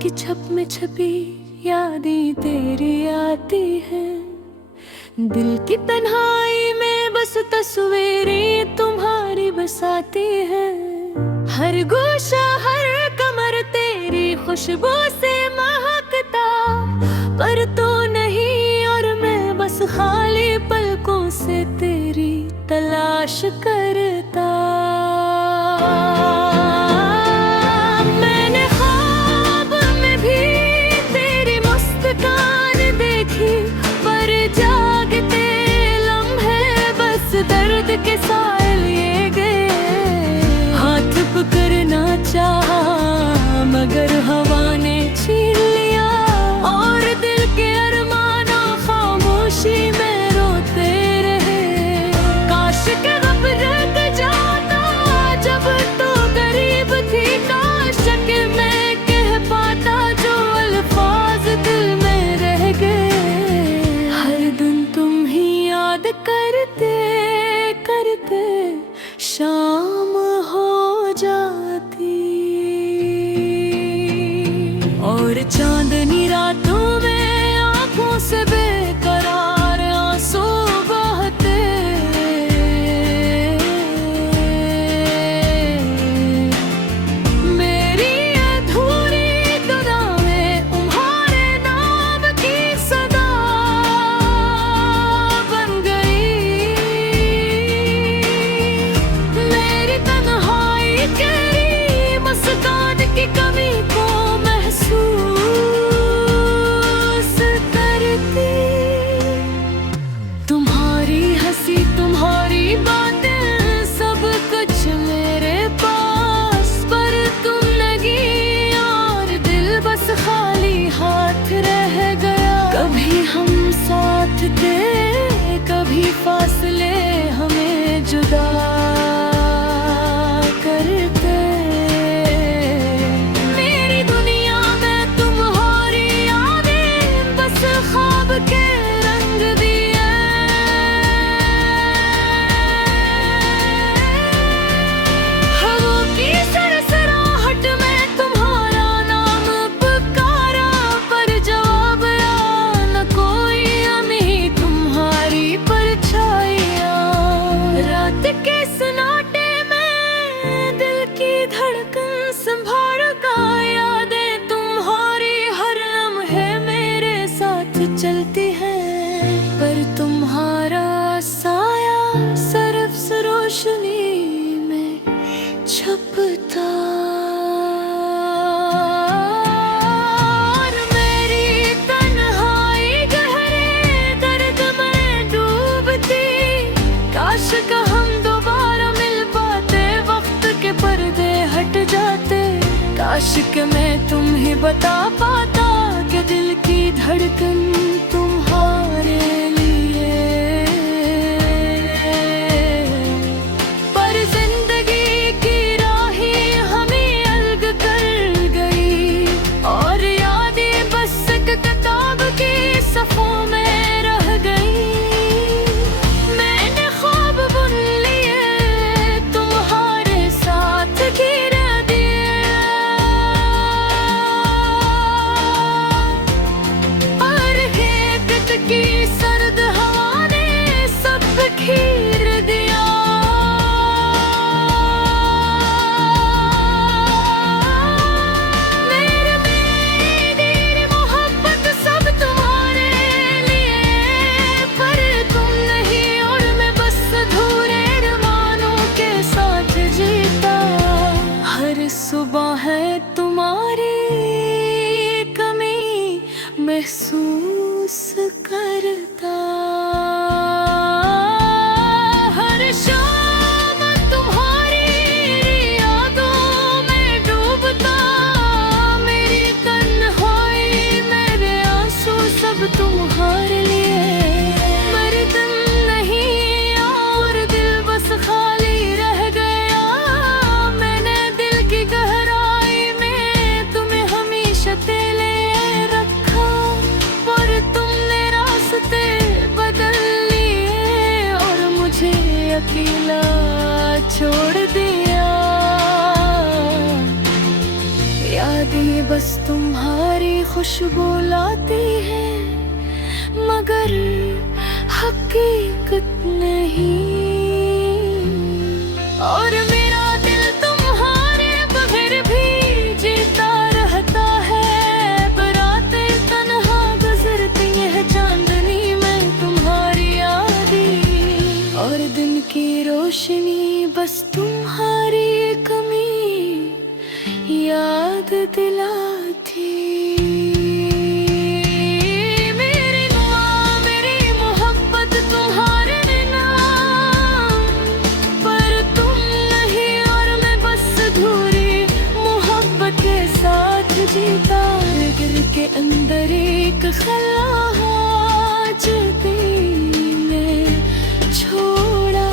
की छप में छपी यादें तेरी आती हैं। दिल की तन्हाई में बस तस्वीरें तुम्हारी बसाती हैं। हर गोशा हर कमर तेरी खुशबू से महकता, पर तू नहीं और मैं बस खाली पलकों से तेरी तलाश करता। मैंने ख्वाब में भी तेरी मुस्कान देखी, पर जागते लम्हे बस दर्द के साए लिए गए। हाथ पकड़ना चाहा मगर हवा ने छीन लिया, और दिल के अरमानों खामोशी में रोते रहे। काश के रब रख जाता जब तो करीब थी, काश के मैं कह पाता जो अल्फाज दिल में रह गए। हर दिन तुम ही याद करते करते शाम हो जाती, और चांदनी रातों में आंखों से बेकरार आंसू बहते। मेरी अधूरी दुआएं तुम्हारे नाम की सदा बन गई। मेरी तन्हाई तेरी मुस्कान की कमी को महसूस करती। तुम्हारी हंसी तुम्हारी बातें सब कुछ मेरे पास, पर तुम लगी और दिल बस खाली हाथ रह गया। कभी हम साथ थे कभी फासले हमें जुदा करते। मेरी दुनिया में तुम्हारी यादें बस ख्वाब के रंग दिए। हवा की सरसराहट में तुम्हारा नाम पुकारा, पर जवाब आया न कोई, हमें तुम्हारी परछाइयाँ। रात के सन्नाटे में दिल की धड़कन संभाल का, यादें तुम्हारी हर लम्हे मेरे साथ चलती हैं। पर तुम्हारा साया सरफ रोशनी में छपता, और मेरी तन्हाई गहरे दर्द में डूबती। काश का हम दोबारा मिल पाते, वक्त के पर्दे हट जाते। काश के मैं तुम ही बता पाता कि दिल की धड़कन तुम्हारे लिए। पर जिंदगी की राहें हमें अलग कर गई, और यादें बस एक किताब की सफ़ों में रह गई। मैंने ख्वाब बुन लिए तुम्हारे साथ गिरा दिए, और खेत की सर्द हवा ने सब खीर दिया। मेरी मोहब्बत सब तुम्हारे लिए, पर तुम नहीं और मैं बस अधूरे अरमानों के साथ जीता। हर सुबह है तुम्हारी कमी महसूस करता। हर शाम तुम्हारी यादों में डूबता। मेरी तन्हाई मेरे आंसू सब तुम्हारे लिए। मेरे तुम नहीं और दिल बस खाली रह गया। मैंने दिल की गहराई में तुम्हें हमेशा तेले रखा, पर तुमने रास्ते बदल लिए और मुझे अकेला छोड़ दिया। यादें बस तुम्हारी खुशबू लाती है, मगर हकीकत नहीं। और मेरा दिल तुम्हारे बगैर भी जीता रहता है। बरातें तन्हा गुजरती है चांदनी में तुम्हारी यादें, और दिन की रोशनी बस तुम्हारी कमी याद दिलाती। मेरी दुआ मेरी मोहब्बत तुम्हारे नाम, पर तुम नहीं और मैं बस अधूरी मोहब्बत के साथ जीता। दिल के अंदर एक खला चलती में छोड़ा।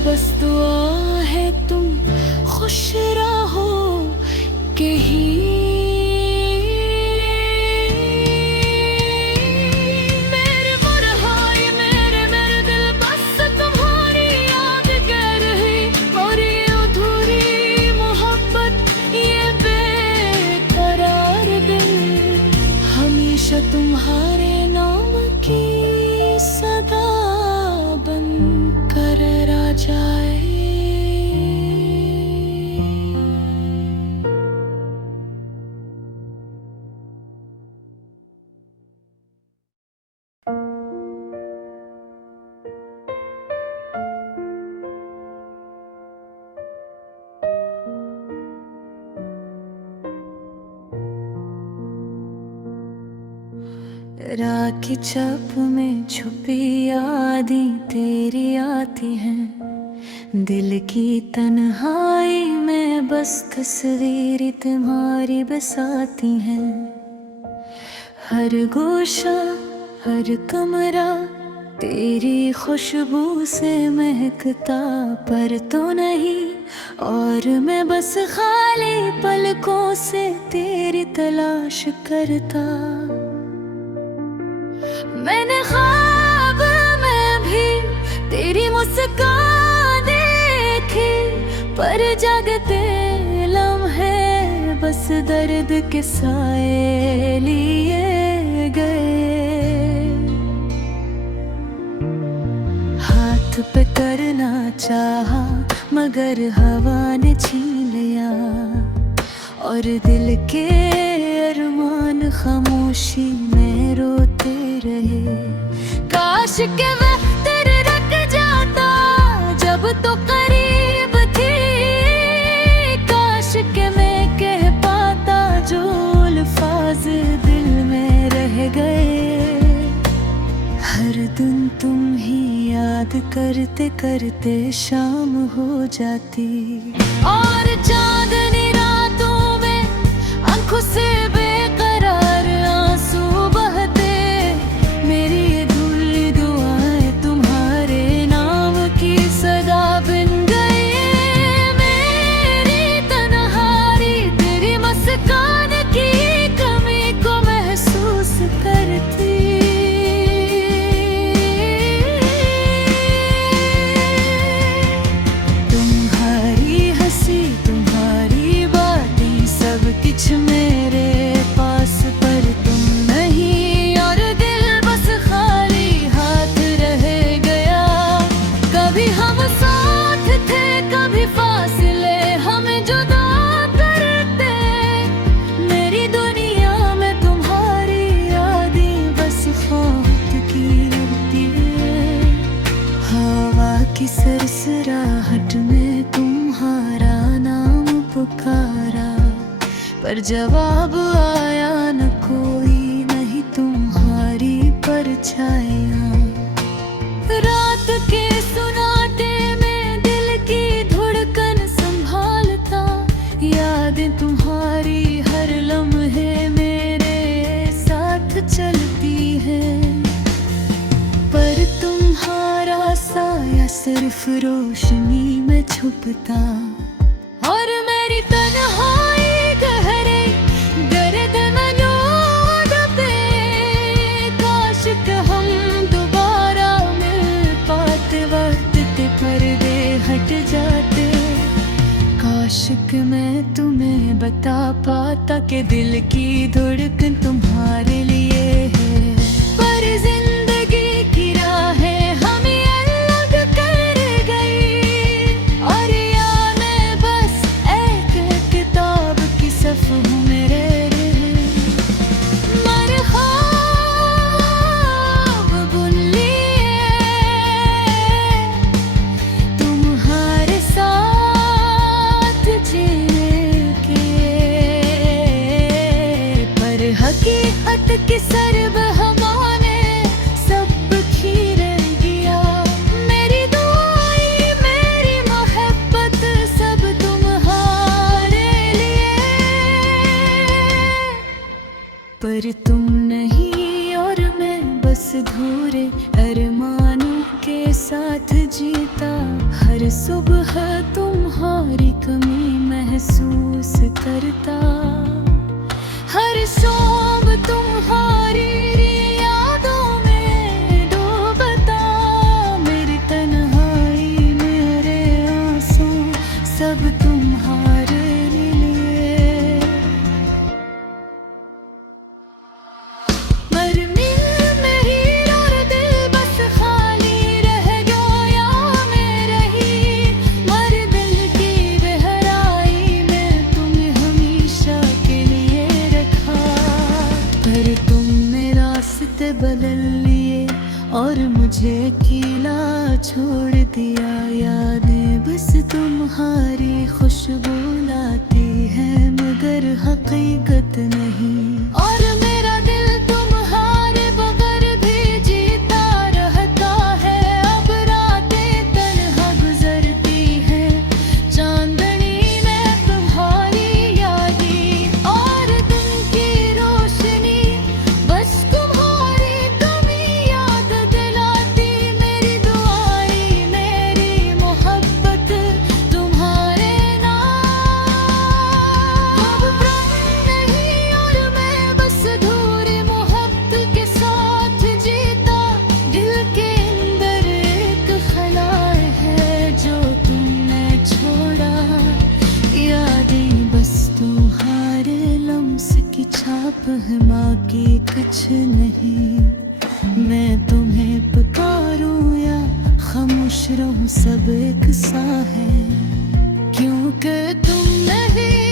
बस दुआ है तुम खुश रहो कहीं। मेरे मुरहाए मेरे दिल बस तुम्हारी याद कह रही, और ये अधूरी मोहब्बत ये बेकरार दिल हमेशा तुम्हारे नाम की सदा बन कर रह जाए। रात की छप में छुपी यादें तेरी आती हैं। दिल की तन्हाई में बस तस्वीर तुम्हारी बसाती हैं। हर गोशा हर कमरा तेरी खुशबू से महकता, पर तो नहीं और मैं बस खाली पलकों से तेरी तलाश करता। मैंने ख्वाब में भी तेरी मुस्कान देखी, पर जागते लम्हे बस दर्द के साए लिए गए। हाथ पे करना चाहा मगर हवा ने छीन लिया, और दिल के अरमान खामोशी में रोते रहे। काश के मैं तेरे रख जाता जब तो करीब थी, काश के मैं कह पाता जो अल्फाज दिल में रह गए। हर दिन तुम ही याद करते करते शाम हो जाती, और चांदनी रातों में आंखों से बेकरार आंसू बहते। मेरी ये धुली दुआएं तुम्हारे नाम की सदा बन गई। मेरी तन्हाई तेरी मुस्कान की कमी को महसूस करती। तुम्हारी हंसी तुम्हारी बातें सब कुछ मेरे पास, पर तुम नहीं और दिल बस खाली हाथ रह गया। कभी हम साथ थे कभी फासले हमें जुदा करते। मेरी दुनिया में तुम्हारी यादें बस खौफ की उड़ती है। हवा की सरसराहट में तुम्हारा नाम पुकारा, पर जवाब आया न कोई, नहीं तुम्हारी परछाइयाँ। रात के सुनाटे में दिल की धड़कन संभालता, यादें तुम्हारी हर लम्हे मेरे साथ सिर्फ रोशनी में छुपता, और मेरी तन्हाई गहरे दर्द में लोड पे। काश कि हम दोबारा मिल पाते, वक्त ते पर्दे हट जाते। काश कि मैं तुम्हें बता पाता कि दिल की धड़कन तुम्हारे लिए है। पर जिंदगी की राहें हमें अलग कर गई, और या मैं बस एक किताब की सफ़ हूँ मेरे। मरहब बुन लिए तुम्हारे साथ जीने के, पर हकीकत की सरब हमारे सब खीर गया। मेरी दुआएं मेरी मोहब्बत सब तुम्हारे लिए, पर तुम नहीं और मैं बस अधूरे अरमानों के साथ जीता। हर सुबह तुम्हारी कमी महसूस करता, हर शाम तुम्हारी यादों में डूबता। मेरी तन्हाई मेरे आंसू सब तुम्हारे लिए। मर मिल में हीर और दिल बस खाली रह गया में रही। मर दिल की गहराई में तुम्हें हमेशा के लिए रखा, पर तुमने रास्ते बदल लिए और मुझे अकेला छोड़ दिया। यादें बस तुम्हारी खुशबू लाती है मगर हकीकत नहीं, और मेरा दिल तुम्हारे बगैर भी जीता रहता है। अब रातें तन्हा गुजरती है चांदनी में तुम्हारी यादी, और दिन की रोशनी बस तुम्हारी कमी याद दिलाती। मेरी दुआएं मेरी मोहब्बत तुम्हारे नाम। अब प्राण नहीं और मैं बस अधूरी मोहब्बत के साथ जीता। दिल के अंदर एक खलाए है जो तुमने छोड़ा। यादें बस तुम्हारे लम्स की छाप है, बाकी कुछ नहीं। मैं तुम्हें पुकारूं या खामोश रहूं सब एक सा है, क्योंकि तुम नहीं